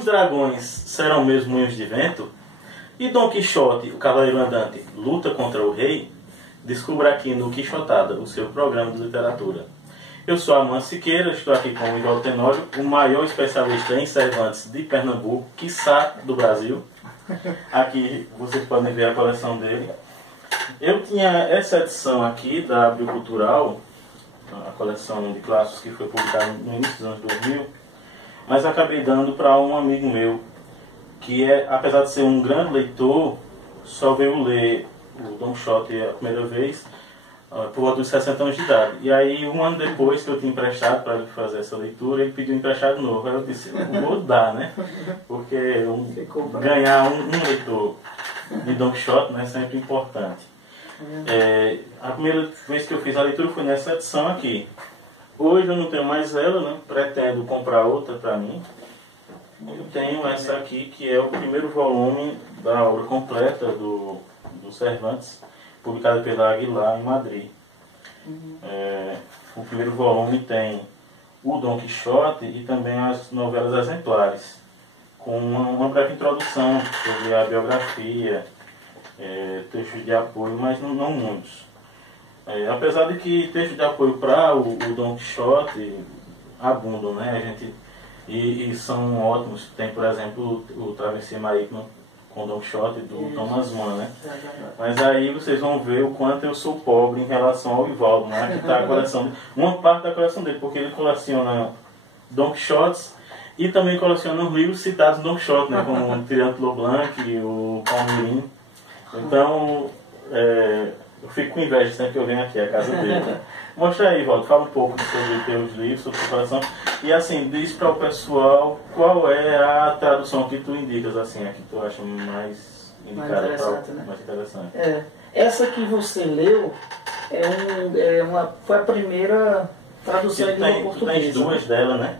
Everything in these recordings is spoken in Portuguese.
Os dragões serão mesmo moinhos de vento? E Dom Quixote, o cavaleiro andante, luta contra o rei? Descubra aqui no Quixotada, o seu programa de literatura. Eu sou Amã Siqueira, estou aqui com o Ivaldo Tenório, o maior especialista em Cervantes de Pernambuco, quiçá do Brasil. Aqui vocês podem ver a coleção dele. Eu tinha essa edição aqui da Abril Cultural, a coleção de clássicos que foi publicada no início dos anos 2000, mas acabei dando para um amigo meu, que apesar de ser um grande leitor, só veio ler o Don Quixote a primeira vez por volta dos 60 anos de idade. E aí, um ano depois que eu tinha emprestado para ele fazer essa leitura, ele pediu um emprestado novo. Aí eu disse, não vou dar, né? Porque ganhar um leitor de Don Quixote, né, é sempre importante. A primeira vez que eu fiz a leitura foi nessa edição aqui. Hoje eu não tenho mais ela, né? Pretendo comprar outra para mim. Eu tenho essa aqui, que é o primeiro volume da obra completa do Cervantes, publicado pela Aguilar em Madrid. O primeiro volume tem o Dom Quixote e também as novelas exemplares, com uma breve introdução sobre a biografia, textos de apoio, mas não muitos. Apesar de que textos de apoio para o Dom Quixote abundam, né? E são ótimos. Tem, por exemplo, o Travessia Marítima com Don Quixote do Thomas Mann, né? Mas aí vocês vão ver o quanto eu sou pobre em relação ao Ivaldo, né? Aqui está a coleção dele, uma parte da coleção dele, porque ele coleciona Don Quixotes e também coleciona os livros citados no Don Quixote, né? Como o Triângulo Blanc, o Palmeirim. Então, eu fico com inveja sempre que eu venho aqui à casa dele. Mostra aí, Ivaldo, fala um pouco sobre os teus livros, sobre a coleção. E assim, diz para o pessoal qual é a tradução que tu indicas, assim, a que tu acha mais indicada, mais interessante. Essa que você leu foi a primeira tradução em língua portuguesa. Tem duas dela, né?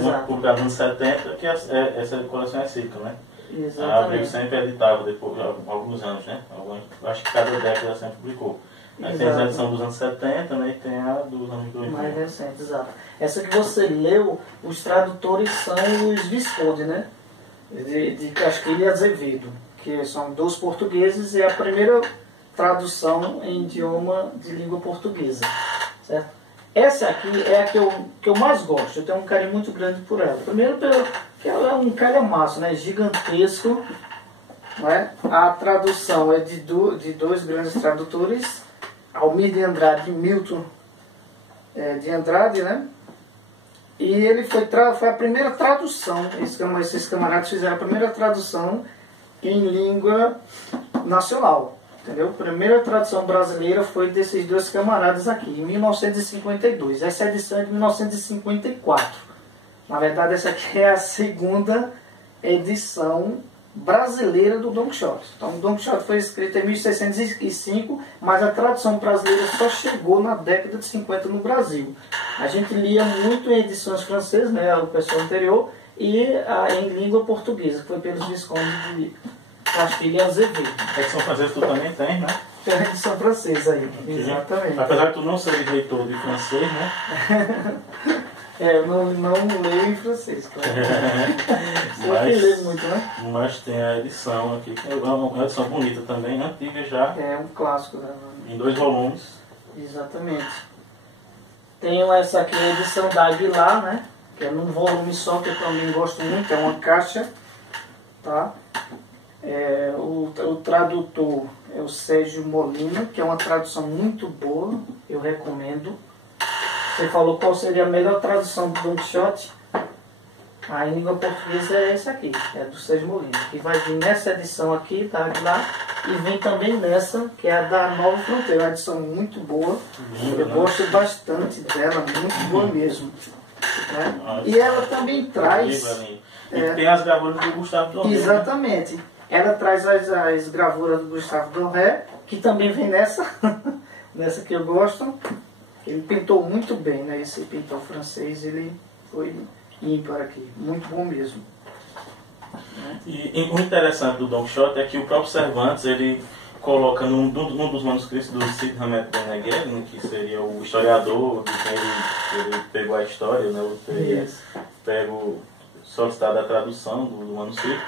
Uma publicada nos anos 70, que essa coleção é cíclica, né? Exatamente. A Abril sempre editava depois de alguns anos, né? Acho que cada década sempre publicou. Aí tem a edição dos anos 70, né? E tem a dos anos 2000. Mais recente, exato. Essa que você leu, os tradutores são os Visconde, né? De Castilho e Azevedo, que são dois portugueses, e a primeira tradução em idioma de língua portuguesa, certo? Essa aqui é a que eu mais gosto, eu tenho um carinho muito grande por ela. Primeiro porque ela é um calhamaço, né? Gigantesco, né? A tradução é de dois grandes tradutores, Almir de Andrade e Milton de Andrade, né? E ele foi a primeira tradução, esses camaradas fizeram a primeira tradução em língua nacional, entendeu? A primeira tradução brasileira foi desses dois camaradas aqui, em 1952. Essa edição é de 1954. Na verdade, essa aqui é a segunda edição brasileira do Don Quixote. Então, o Don Quixote foi escrito em 1605, mas a tradução brasileira só chegou na década de 50 no Brasil. A gente lia muito em edições francesas, né, o pessoal anterior, e em língua portuguesa, que foi pelos Visconde de Castilho e Azevedo. A edição francesa tu também tem, né? Tem a edição francesa aí, exatamente. Apesar de tu não ser leitor de francês, né? Eu não leio em francês, claro. Você lê muito, né? Mas tem a edição aqui, que é uma edição bonita também, antiga já. É um clássico, né? Em 2 volumes. Exatamente. Tenho essa aqui, a edição da Aguilar, né? Que é num volume só, que eu também gosto muito, é uma caixa, tá? O tradutor é o Sérgio Molina, que é uma tradução muito boa, eu recomendo. Você falou qual seria a melhor tradução do Don Quixote? A em língua portuguesa é essa aqui, é do Sérgio Molina, que vai vir nessa edição aqui, tá? Aguilar, e vem também nessa, que é a da Nova Fronteira, uma edição muito boa. Eu gosto bastante dela, muito boa mesmo. Né? E ela também traz... E tem as gravuras do Gustave Doré. Exatamente. Né? Ela traz as gravuras do Gustave Doré, que também vem nessa, nessa que eu gosto. Ele pintou muito bem, né? Esse pintor francês, ele foi ímpar aqui, muito bom mesmo. E o interessante do Don Quixote é que o próprio Cervantes, ele coloca num dos manuscritos do Cid Hamet Benengeli, né, que seria o historiador de quem ele pegou a história, né? Ele pega solicitada a tradução do manuscrito,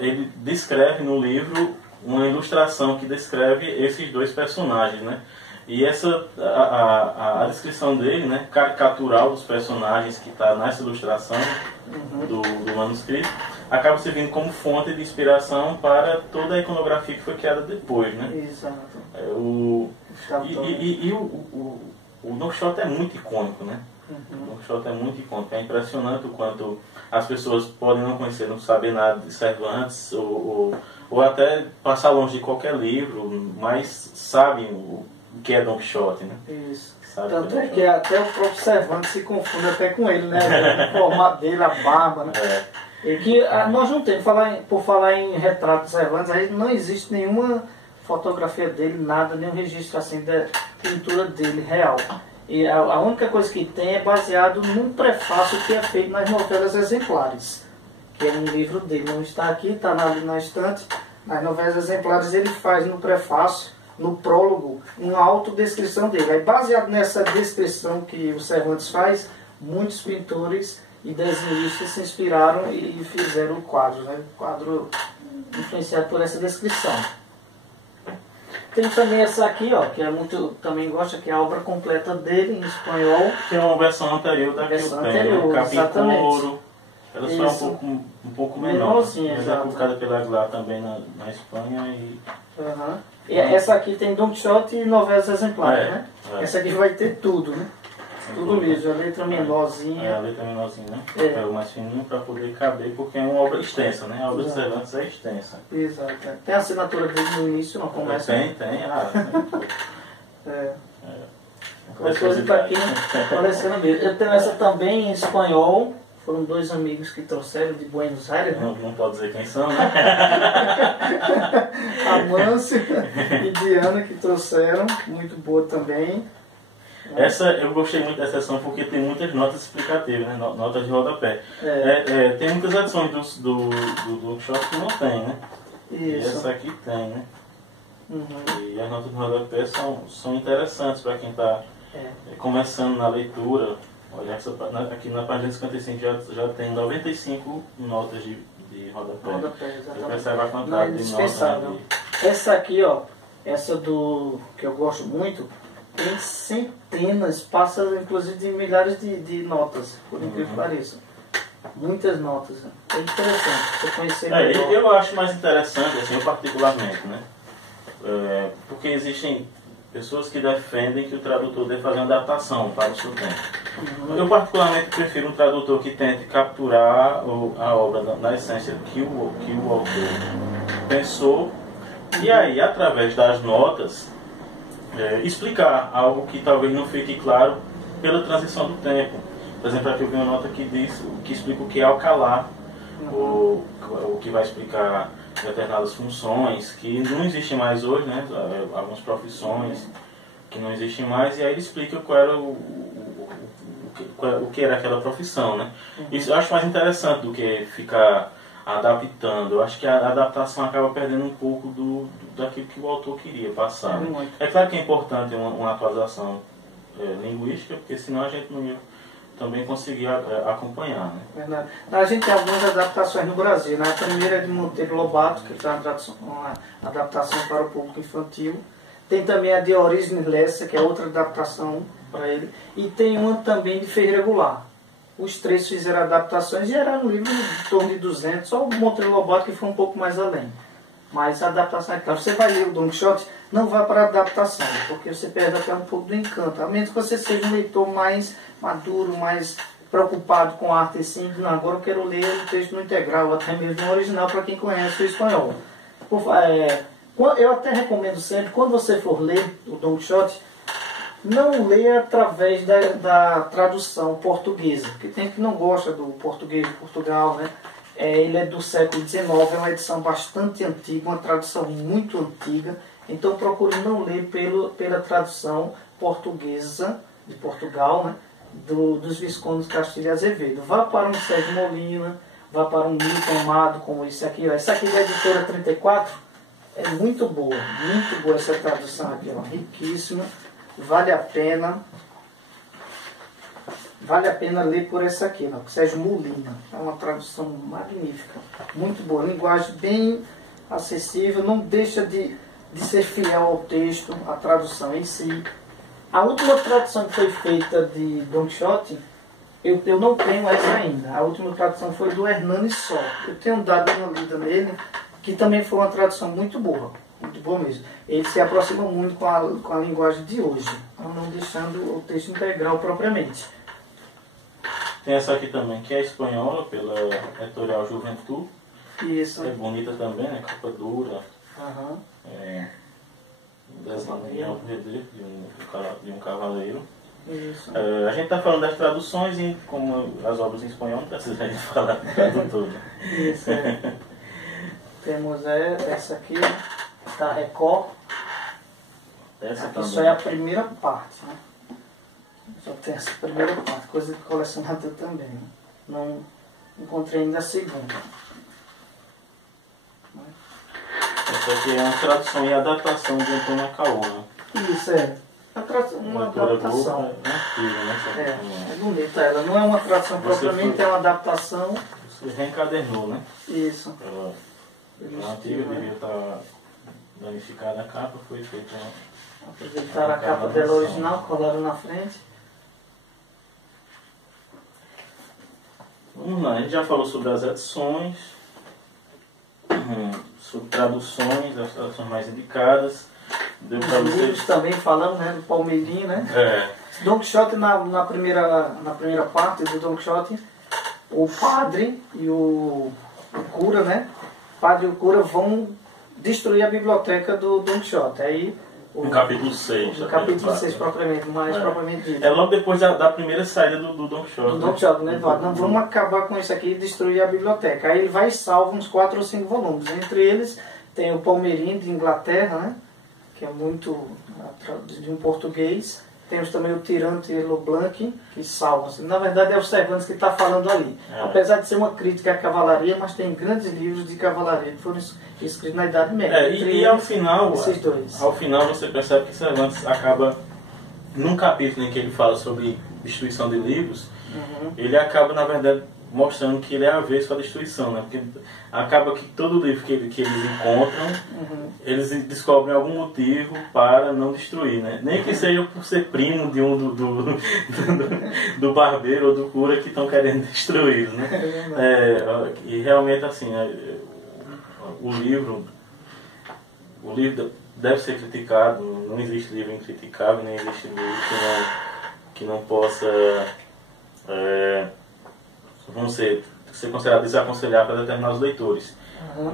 ele descreve no livro uma ilustração que descreve esses dois personagens, né? E a descrição dele, né, caricatural dos personagens que está nessa ilustração do manuscrito, acaba servindo como fonte de inspiração para toda a iconografia que foi criada depois, né? Exato. O Don Quixote é muito icônico, né? O Don Quixote é muito icônico. É impressionante o quanto as pessoas podem não conhecer, não saber nada de Cervantes, ou até passar longe de qualquer livro, mas sabem o que é Don Quixote, né? Isso. Sabe Tanto é que até o próprio Cervantes se confunde até com ele, né? O formato dele, a barba, né? E que nós não temos, por falar em retrato de Cervantes, aí não existe nenhuma fotografia dele, nada, nenhum registro assim da pintura dele real. E a única coisa que tem é baseado num prefácio que é feito nas novelas exemplares, que é um livro dele, não está aqui, está ali na estante. Nas novelas exemplares ele faz no prefácio, no prólogo, uma autodescrição dele. Aí, baseado nessa descrição que o Cervantes faz, muitos pintores e desenhistas se inspiraram e fizeram o quadro, né? O quadro influenciado por essa descrição. Tem também essa aqui, ó, que é muito, também gosta, que é a obra completa dele em espanhol. Tem uma versão anterior da que eu tenho, Capim Couro. Ela só é um pouco menor. Mas é publicada pela Aguilar também na Espanha. E essa aquui tem Don Quixote e novelas exemplares, né? Essa aqui vai ter tudo, né? Tudo mesmo, a letra menorzinha. A letra menorzinha, né? É o mais fininho para poder caber, porque é uma obra extensa, né? A obra de Cervantes é extensa. Exato. Tem a assinatura dele no início, não começa? Tem. Coisa para quem coleciona mesmo. Eu tenho essa também em espanhol. Foram dois amigos que trouxeram de Buenos Aires. Não pode dizer quem são, né? A Mâncio e Diana que trouxeram. Muito boa também. Essa, eu gostei muito dessa sessão porque tem muitas notas explicativas, né? Notas de rodapé. Tem muitas edições do Quixote que não tem, né? Isso. E essa aqui tem, né? E as notas de rodapé são interessantes para quem está começando na leitura. Olha, aqui na página 55 já tem 95 notas de rodapé. Você percebe a quantidade de notas. Essa aqui, ó, essa que eu gosto muito, tem centenas, passa inclusive de milhares de notas, por incrível que pareça. Muitas notas. Né? É interessante você conhecer melhor. Eu acho mais interessante, assim, eu particularmente, né? Porque existem pessoas que defendem que o tradutor deve fazer uma adaptação para o seu tempo. Eu particularmente prefiro um tradutor que tente capturar a obra na essência que o autor pensou e aí, através das notas, explicar algo que talvez não fique claro pela transição do tempo. Por exemplo, aqui eu vi uma nota que explica o que é Alcalá, o que vai explicar determinadas funções que não existem mais hoje, né? Algumas profissões que não existem mais, e aí ele explica qual era o que era aquela profissão, né? Isso eu acho mais interessante do que ficar adaptando. Eu acho que a adaptação acaba perdendo um pouco daquilo que o autor queria passar. É claro que é importante uma atualização linguística, porque senão a gente não ia também conseguir acompanhar. Né? Verdade. A gente tem algumas adaptações no Brasil. Né? A primeira é de Monteiro Lobato, que foi uma adaptação para o público infantil. Tem também a de Orígenes Lessa, que é outra adaptação para ele. E tem uma também de Ferreira Goulart. Os três fizeram adaptações e era um livro em torno de 200, só o Monteiro Lobato que foi um pouco mais além. Mas a adaptação é claro. Você vai ler o Don Quixote, não vá para a adaptação, porque você perde até um pouco do encanto. A menos que você seja um leitor mais maduro, mais preocupado com a arte assim, não, agora eu quero ler o texto no integral, ou até mesmo no original para quem conhece o espanhol. Eu até recomendo sempre, quando você for ler o Don Quixote, não leia através da tradução portuguesa, porque tem que não gosta do português de Portugal, né? Ele é do século XIX, é uma edição bastante antiga, uma tradução muito antiga, então procure não ler pela tradução portuguesa de Portugal, né? Dos Viscondes Castilho e Azevedo. Vá para um Sérgio Molina, vá para um Milton Amado, como esse aqui. Essa aqui da editora 34 é muito boa essa tradução aqui, ó, riquíssima, vale a pena. vale a pena ler por essa aqui, não? Sérgio Molina. É uma tradução magnífica, muito boa, linguagem bem acessível, não deixa de ser fiel ao texto, a tradução em si. A última tradução que foi feita de Don Quixote, eu não tenho essa ainda. A última tradução foi do Hernani Só. Eu tenho dado uma lida nele, que também foi uma tradução muito boa mesmo. Ele se aproxima muito com a linguagem de hoje, não deixando o texto integral propriamente. Tem essa aqui também, que é espanhola, pela editorial Juventud. Isso. É bonita também, né? Capa dura. Uhum. Desenho de um cavaleiro. Isso. A gente está falando das traduções e como as obras em espanhol não precisa de falar do tradutor. Isso, Temos essa aqui, da Record. Essa aqui também. só é a primeira parte, né? Só tem essa primeira parte, coisa de colecionador também. Não encontrei ainda a segunda. Essa aqui é uma tradução e adaptação de Antônio Caona. Isso, uma adaptação. É bonita ela. Não é uma tradução propriamente, é uma adaptação. Você reencadernou, né? Isso. A antiga devia estar danificada a capa, foi feita aproveitaram a capa dela original, colaram na frente. Vamos lá, a gente já falou sobre as edições, sobre traduções, as traduções mais indicadas. Deu para Os livros também falamos, né, do Palmeirinho, né? Don Quixote, na primeira parte do Don Quixote, o padre e o cura, né? O padre e o cura vão destruir a biblioteca do Don Quixote. Aí, no capítulo 6. No capítulo 6, propriamente, mais propriamente dito. É logo depois da primeira saída do Don Quixote. Do Don Quixote, né, Eduardo? Não, vamos acabar com isso aqui e destruir a biblioteca. Aí ele vai e salva uns 4 ou 5 volumes. Entre eles tem o Palmeirinho de Inglaterra, né? Que é muito de um português. Temos também o Tirante e Leblanc, que salvam. Na verdade é o Cervantes que está falando ali. Apesar de ser uma crítica à cavalaria, mas tem grandes livros de cavalaria que foram escritos na Idade Média. E ao final, esses dois. Ao final você percebe que Cervantes acaba, num capítulo em que ele fala sobre destruição de livros, ele acaba, na verdade, mostrando que ele é avesso à destruição, né? Porque acaba que todo livro que eles encontram, eles descobrem algum motivo para não destruir, né? Nem que seja por ser primo de um do barbeiro ou do cura que estão querendo destruir, né? E realmente assim, o livro deve ser criticado, não existe livro incriticável, nem existe livro que não possa vamos ser considerado desaconselhável para determinados leitores.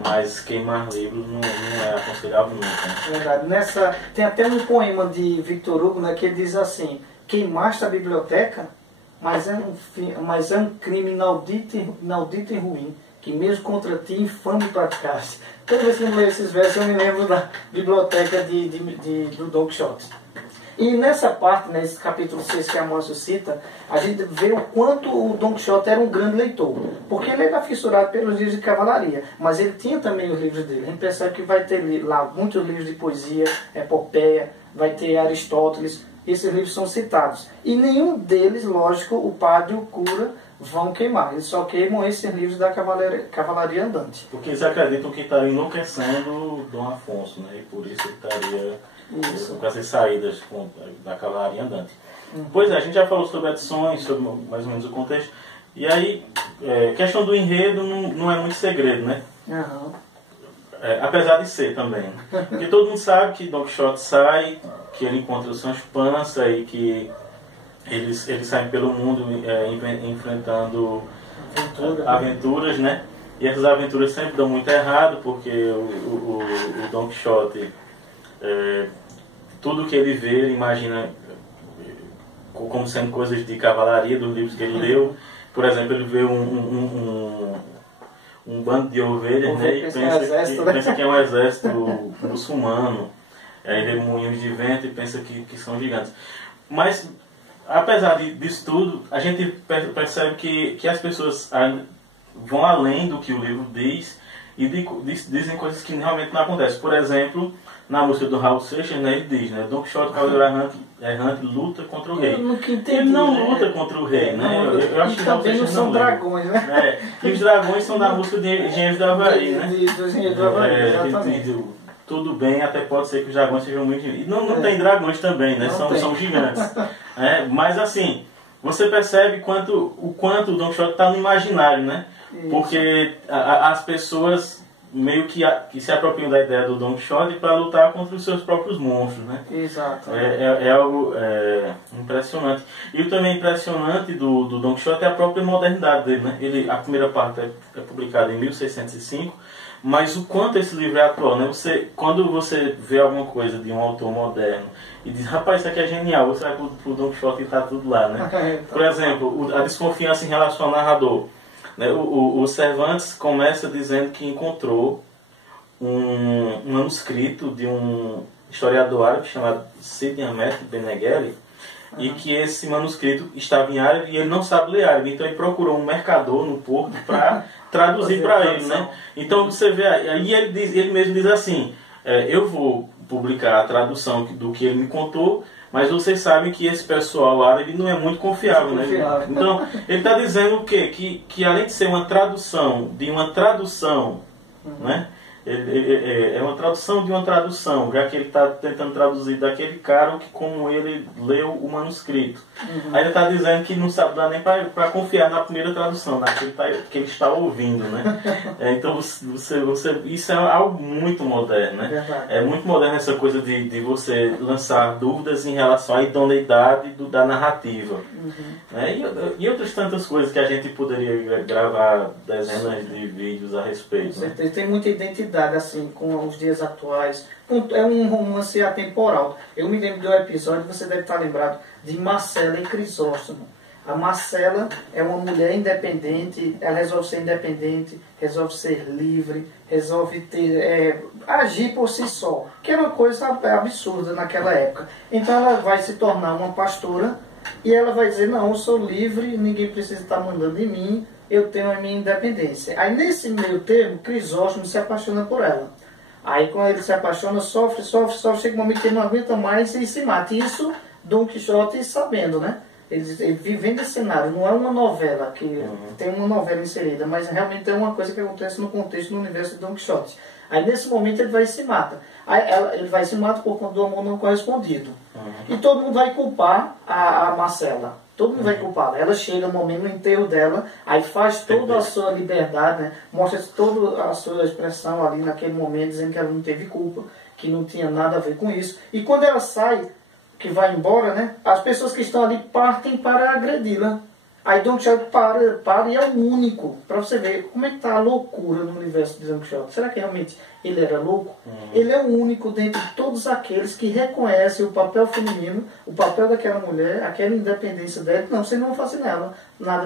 Mas queimar livros não é aconselhável nunca. Né? Verdade. Tem até um poema de Victor Hugo, né, que ele diz assim: queimaste a biblioteca, mas é um crime inaudito e ruim, que mesmo contra ti infame praticaste. Toda vez que eu leio esses versos eu me lembro da biblioteca do Don Quixote. E nessa parte, nesse capítulo 6 que a Amâncio cita, a gente vê o quanto o Don Quixote era um grande leitor. Porque ele era fissurado pelos livros de cavalaria, mas ele tinha também os livros dele. A gente percebe que vai ter lá muitos livros de poesia, epopeia, vai ter Aristóteles. Esses livros são citados. E nenhum deles, lógico, o padre e o cura vão queimar. Eles só queimam esses livros da cavalaria andante. Porque eles acreditam que estaria enlouquecendo Dom Afonso, né? E por isso ele estaria com essas saídas da cavalaria andante. Pois é, a gente já falou sobre edições, sobre mais ou menos o contexto. E aí, questão do enredo não é muito segredo, né? Apesar de ser também. Porque todo mundo sabe que Don Quixote sai, que ele encontra o Sancho Panza e que eles saem pelo mundo enfrentando aventuras, né? E essas aventuras sempre dão muito errado, porque o Don Quixote, tudo que ele vê, ele imagina como sendo coisas de cavalaria, dos livros que ele leu. Por exemplo, ele vê um bando de ovelhas, né? E pensa que é um exército muçulmano. Aí vê moinhos de vento e pensa que são gigantes. Mas, apesar disso tudo, a gente percebe que as pessoas vão além do que o livro diz e dizem coisas que realmente não acontecem. Por exemplo, na música do Raul Seixas, né, ele diz, né, Don Quixote, cavaleiro errante, luta contra o rei. Ele não luta contra o rei, né? Eu acho que também não são dragões, né? E os dragões são da música de Engenheiros do Havaí, né? Do Engenheiros do Havaí, exatamente. Tudo bem, até pode ser que os dragões sejam muito... E não tem dragões também, né? São gigantes. Mas assim, você percebe o quanto o Don Quixote está no imaginário, né? Isso. Porque as pessoas meio que se apropriam da ideia do Don Quixote para lutar contra os seus próprios monstros, né? Exato. É algo impressionante. E o também impressionante do Don Quixote é a própria modernidade dele, né? A primeira parte é publicada em 1605, mas o quanto esse livro é atual, né? Quando você vê alguma coisa de um autor moderno e diz, rapaz, isso aqui é genial, você vai pro Don Quixote e está tudo lá, né? Por exemplo, a desconfiança em relação ao narrador. O Cervantes começa dizendo que encontrou um manuscrito de um historiador árabe chamado Sidi Ahmed Benengeli, e que esse manuscrito estava em árabe e ele não sabe ler árabe, então ele procurou um mercador no porto para traduzir para ele, né? Então você vê aí ele mesmo diz assim, eu vou publicar a tradução do que ele me contou, mas vocês sabem que esse pessoal árabe não é muito confiável, né? Então, ele está dizendo o quê? Que além de ser uma tradução de uma tradução, né? É uma tradução de uma tradução, já que ele está tentando traduzir daquele cara que como ele leu o manuscrito. Aí ele está dizendo que não sabe dar nem para confiar na primeira tradução, naquele que ele está ouvindo, né? Então isso é algo muito moderno, né? É muito moderno essa coisa de você lançar dúvidas em relação à idoneidade da narrativa. E outras tantas coisas que a gente poderia gravar dezenas de vídeos a respeito. Com certeza, tem muita identidade assim, com os dias atuais. É um romance atemporal. Eu me lembro de um episódio, você deve estar lembrado, de Marcela e Crisóstomo. A Marcela é uma mulher independente, ela resolve ser independente, resolve ser livre, resolve agir por si só, que era uma coisa absurda naquela época. Então ela vai se tornar uma pastora e ela vai dizer, não, eu sou livre, ninguém precisa estar mandando em mim, eu tenho a minha independência. Aí nesse meio termo, Crisóstomo se apaixona por ela. Aí quando ele se apaixona, sofre, chega um momento que ele não aguenta mais e se mata. Isso Don Quixote sabendo, né? Ele vivendo esse cenário, não é uma novela, que tem uma novela inserida, mas realmente é uma coisa que acontece no contexto do universo de Don Quixote. Aí nesse momento ele vai e se mata. Aí ele vai e se mata por conta do amor não correspondido. E todo mundo vai culpar a Marcela. Todo mundo vai culpá-la. Ela chega no momento, no enterro dela, aí faz toda a sua liberdade, né? Mostra toda a sua expressão ali naquele momento, dizendo que ela não teve culpa, que não tinha nada a ver com isso. E quando ela sai, que vai embora, né? As pessoas que estão ali partem para agredi-la. Aí Don Quixote para e é o único, para você ver como é que está a loucura no universo de Don Quixote. Será que realmente ele era louco? Ele é o único dentre todos aqueles que reconhecem o papel feminino, o papel daquela mulher, aquela independência dela. Não, você não vai fazer nada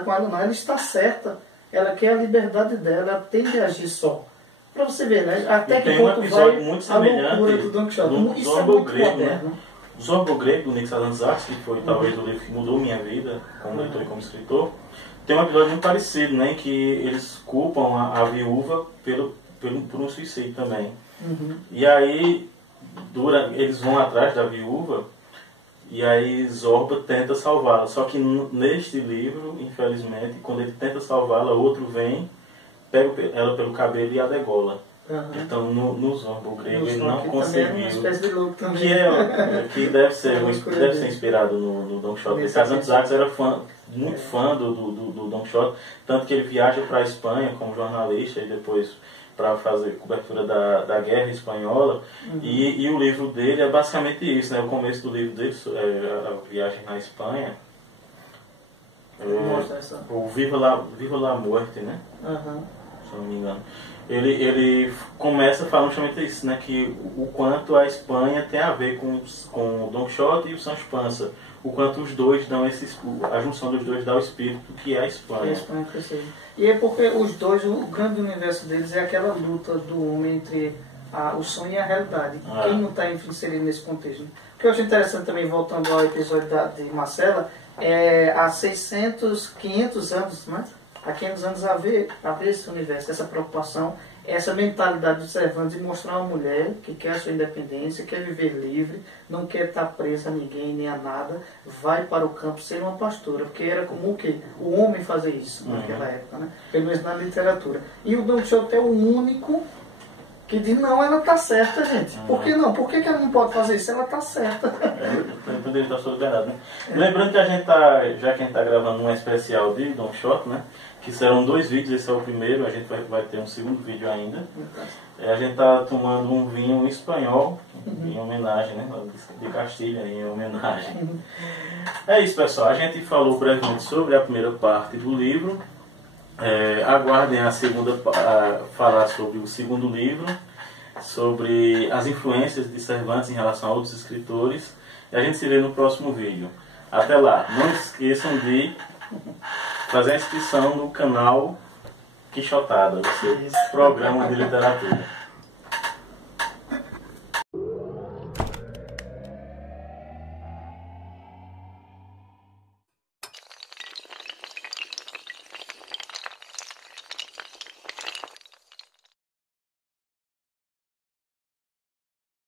com ela não. Ela está certa, ela quer a liberdade dela, ela tem que agir só. Para você ver, né? Até que ponto vai muito a loucura do Don Quixote. Isso é muito moderno. O Zorbo Grego, do Nix Alanzakis, que foi talvez o livro que mudou minha vida como leitor e como escritor, tem um episódio muito parecido, né, em que eles culpam a viúva por um suicídio também. E aí eles vão atrás da viúva e aí Zorba tenta salvá-la. Só que neste livro, infelizmente, quando ele tenta salvá-la, outro vem, pega ela pelo cabelo e a degola. Então no Zorbo Grego ele não conseguiu, que deve ser inspirado no Don Quixote. Esse Alanzakis era muito fã do Don Quixote, tanto que ele viaja para a Espanha como jornalista e depois para fazer cobertura da guerra espanhola. E o livro dele é basicamente isso, né? O começo do livro dele é a viagem na Espanha, o Viva la Muerte, né? Se não me engano. Ele começa falando justamente isso, né, que o quanto a Espanha tem a ver com o Don Quixote e o Sancho Panza, o quanto os dois dão a junção dos dois dá o espírito que é a Espanha. E é porque os dois, o grande universo deles é aquela luta do homem entre o sonho e a realidade. Quem não está inserido nesse contexto? O que eu acho interessante também, voltando ao episódio de Marcela, há 500 anos, né? há 500 anos haver esse universo, essa preocupação, essa mentalidade do Cervantes de mostrar uma mulher que quer a sua independência, quer viver livre, não quer estar presa a ninguém nem a nada, vai para o campo ser uma pastora, porque era comum o quê? O homem fazer isso naquela época, né? Pelo menos na literatura. E o Don Quixote é o único que diz, não, ela está certa, gente. Por que não? Por que ela não pode fazer isso? Ela está certa. Ele está sobre verdade, né? Lembrando que a gente tá, já que a gente está gravando um especial de Don Quixote, né? Que serão 2 vídeos, esse é o primeiro, a gente vai ter um segundo vídeo ainda. A gente está tomando um vinho espanhol, em homenagem, né? De Castilha, em homenagem. É isso, pessoal. A gente falou brevemente sobre a primeira parte do livro. Aguardem a segunda, falar sobre o segundo livro, sobre as influências de Cervantes em relação a outros escritores. E a gente se vê no próximo vídeo. Até lá. Não esqueçam de fazer a inscrição no canal Quixotada, o seu programa de literatura.